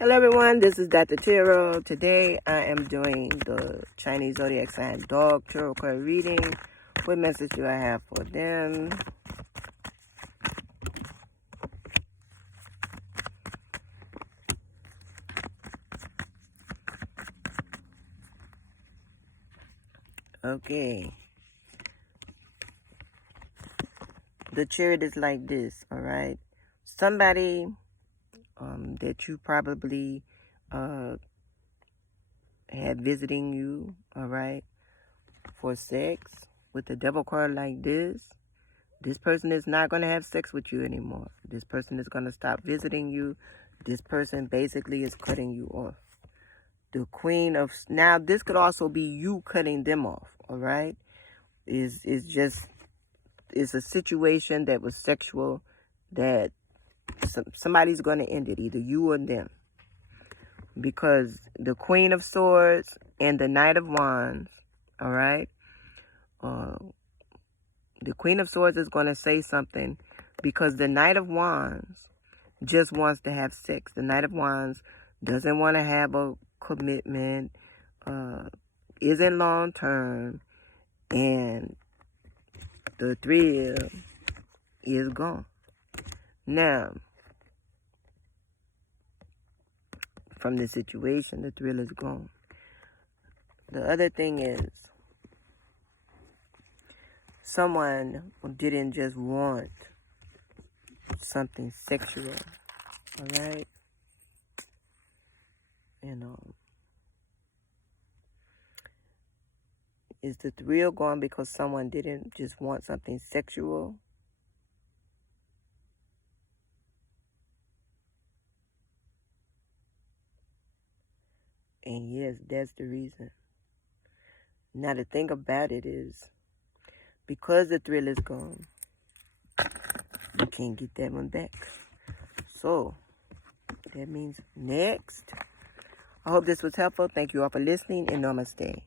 Hello everyone, this is Dr. Tiro. Today I am doing the Chinese Zodiac sign dog tarot card reading. What message do I have for them? Okay. The chariot is like this, alright? Somebody that you probably had visiting you, alright, for sex with the devil card like this. This person is not going to have sex with you anymore. This person is going to stop visiting you. This person basically is cutting you off. The Queen of... Now, this could also be you cutting them off, all right? It's a situation that was sexual that somebody's going to end it, either you or them. Because the Queen of Swords and the Knight of Wands, all right? The Queen of Swords is going to say something because the Knight of Wands just wants to have sex. The Knight of Wands doesn't want to have a commitment, isn't long term, and the thrill is gone. Now, from the situation, the thrill is gone. The other thing is, someone didn't just want something sexual, all right? Is the thrill gone because someone didn't just want something sexual? And yes, that's the reason. Now, the thing about it is, because the thrill is gone, you can't get that one back. So, that means next. I hope this was helpful. Thank you all for listening, and namaste.